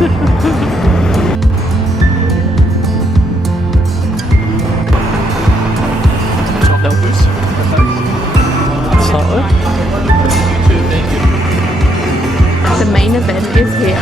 The main event is here.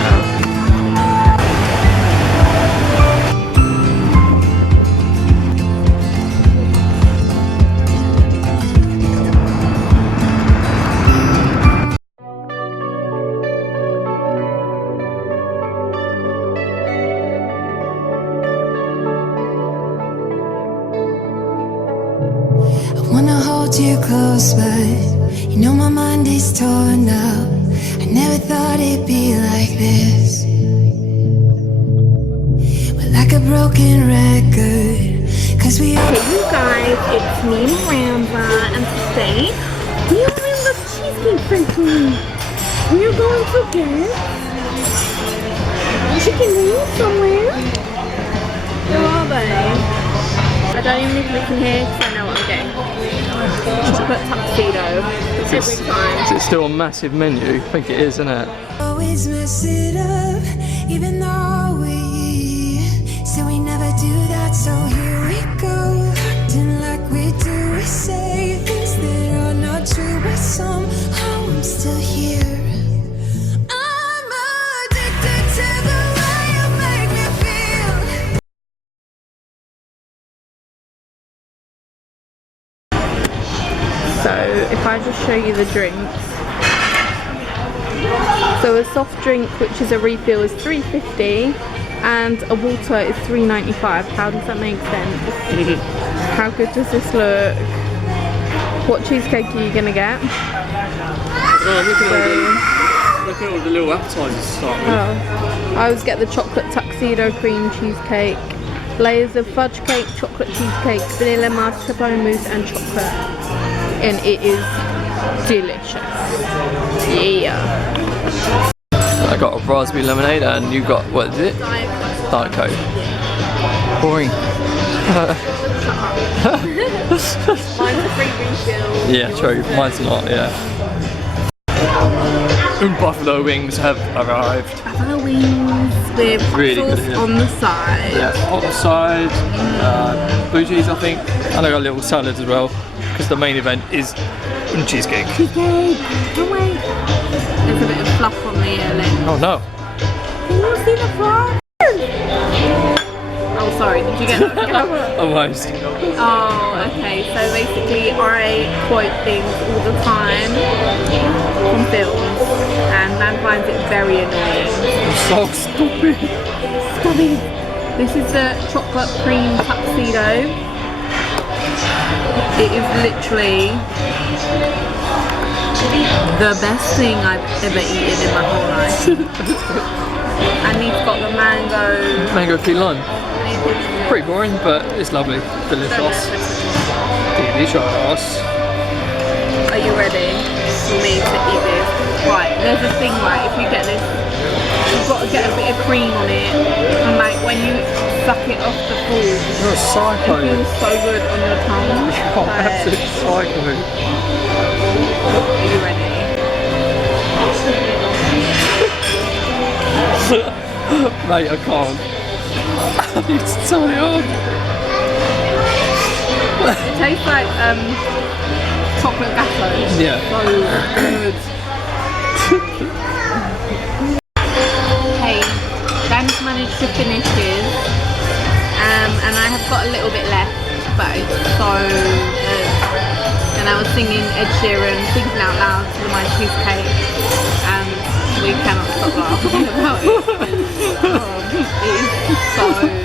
Wanna hold you close, but you know my mind is torn up. I never thought it'd be like this. We're like a broken record, cause we all. Hey you guys, it's me Miranda, and today we are in the Cheesecake Factory. We are going to get chicken wings somewhere. Where are they? I don't even need to look in here because I know what I'm getting. Chocolate tuxedo. Every time. Is it still a massive menu? I think it is, isn't it? Always mess it up, even though we say we never do that. So here we go, acting like we do. We say things that are not true, but somehow I'm still here. I'm addicted to the way you make me feel. So if I just show you the drinks. So a soft drink, which is a refill, is $3.50 and a water is $3.95. How does that make sense? How good does this look? What cheesecake are you gonna get? Look at all the little appetizers to start with. Oh, I always get the chocolate tuxedo cream cheesecake, layers of fudge cake, chocolate cheesecake, vanilla mascarpone mousse and chocolate. And it is delicious. Yeah. I got a raspberry lemonade and you got, what is it? Diet Coke. Boring. Mine's a free refill. Yeah, true. Mine's not, yeah. Buffalo wings have arrived. Buffalo wings with hot Really sauce good, yeah. on the side. Yeah, on the side, blue cheese I think, and I got a little salad as well, because the main event is cheesecake. Cheesecake! Oh wait! There's a bit of fluff on the lid. Oh no. Can you see the fluff? Oh sorry, did you get that? Almost. Oh, okay, so basically I quote things all the time from films and man finds it very annoying. So stupid. Stop it! This is the chocolate cream tuxedo. It is literally the best thing I've ever eaten in my whole life. And it's got the Mango key lime. Pretty boring, but it's lovely. Delicious. Delicious. Are you ready for me to eat this? Right, there's a thing, right, if you get this, you've got to get a bit of cream on it, and like when you suck it off the food, You're a psycho. it feels so good on your tongue. You're an absolute psycho. Are you ready? Mate, I can't. It's so hard. It tastes like chocolate gâteau. Yeah. So good. Hey, Dan's managed to finish his, and I have got a little bit left, but it's so good. And I was singing Ed Sheeran, thinking out loud to my cheesecake, and we cannot stop laughing about it. It is so good.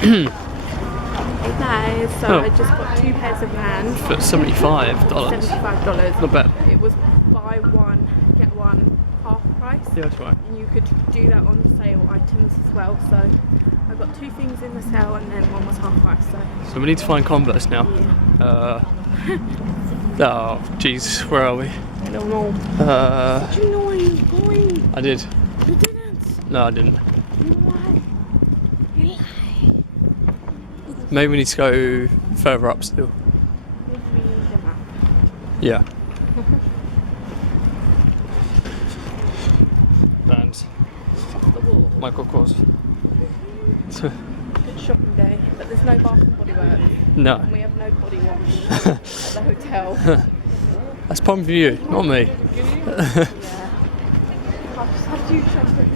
Hey guys, so I just got 2 pairs of Vans. For $75. $75. Not bad. It was buy one, get one half price. Yeah, that's right. And you could do that on sale items as well. So I got 2 things in the sale and then one was half price. So we need to find Converse now. Yeah. Oh, jeez, where are we? I don't know. Did you know where you were going? I did. You didn't. No, I didn't. You lied. You lied. Maybe we need to go further up still. You Yeah. Bands. The wall. Michael Kors. Good shopping day, but there's no Bath and Body Works. No. And we have no body wash at the hotel. That's problem for you, not me. Yeah. I'll just have to shampoo.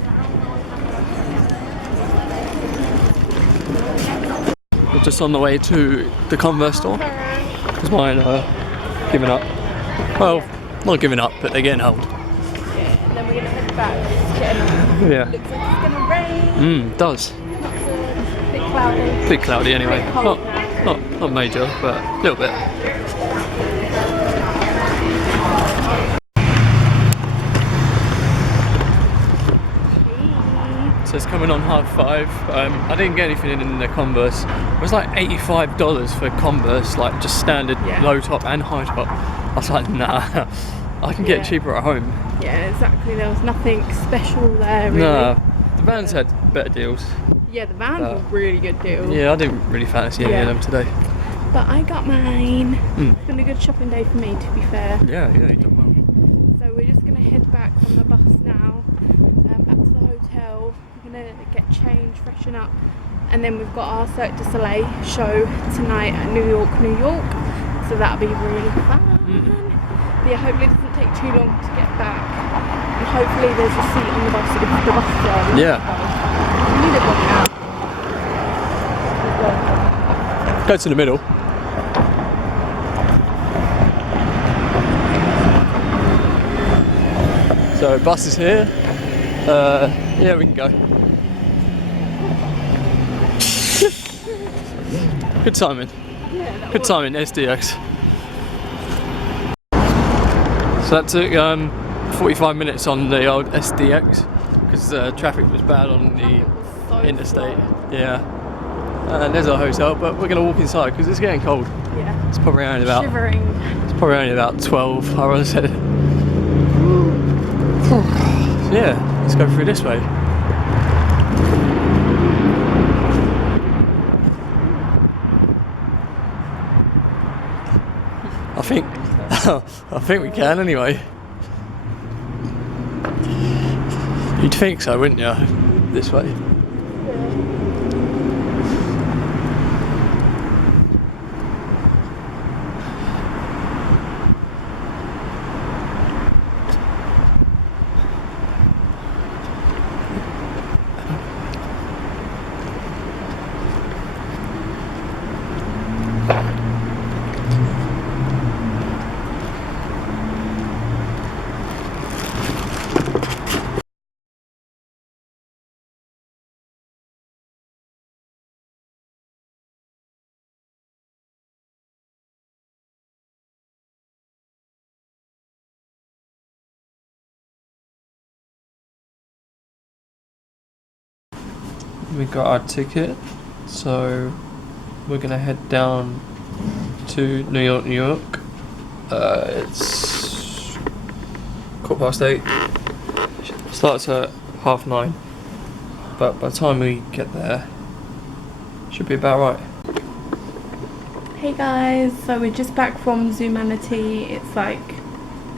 We're just on the way to the Converse store. Because mine are giving up. Well, not giving up, but they're getting old. Yeah, and then we're going to head back. It's getting, Yeah. looks like it's going to rain. It does. Not good. Bit cloudy. Bit cloudy anyway. Bit cold now. Not major, but a little bit. So it's coming on 5:30. I didn't get anything in the Converse. It was like $85 for Converse, like just standard low top and high top. I was like, nah, I can get it cheaper at home. Yeah, exactly. There was nothing special there, really. Nah, the Vans had better deals. Yeah, the Vans were really good deals. Yeah, I didn't really fancy any of them today. But I got mine. It's been a good shopping day for me, to be fair. Yeah, you done well. So we're just going to head back on the bus now, back to the hotel. We're going to get changed, freshen up, and then we've got our Cirque du Soleil show tonight at New York, New York. So that'll be really fun. But yeah, hopefully it doesn't take too long to get back. And hopefully there's a seat on the bus if the bus is there. Yeah. We need it right now. Go to the middle. So bus is here. Yeah, we can go. Good timing. Yeah, Good timing, SDX. So that took 45 minutes on the old SDX because traffic was bad on the interstate. Yeah. And there's our hotel, but we're gonna walk inside because it's getting cold. Yeah. It's probably only about Shivering. It's probably only about 12. I would say. Yeah, let's go through this way. I think we can anyway. You'd think so, wouldn't you? This way. We got our ticket, so we're gonna head down to New York, New York. It's 8:15. Starts at 9:30, but by the time we get there, should be about right. Hey guys, so we're just back from Zoomanity. It's like,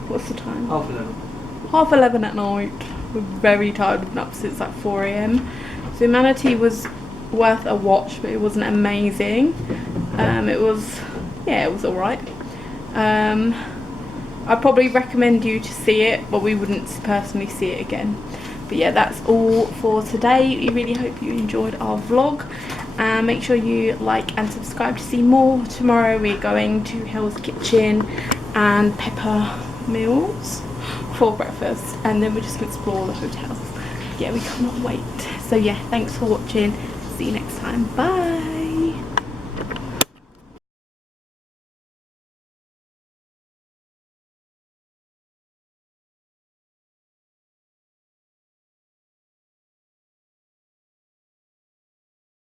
what's the time? 11:30. 11:30 at night. We're very tired, we've been up since like 4 AM. Zoomanity was worth a watch, but it wasn't amazing. It was alright. I'd probably recommend you to see it, but we wouldn't personally see it again. But yeah, that's all for today. We really hope you enjoyed our vlog. Make sure you like and subscribe to see more. Tomorrow we're going to Hell's Kitchen and Pepper Mills for breakfast, and then we're just going to explore the hotels. Yeah, we cannot wait. So yeah, thanks for watching. See you next time. Bye.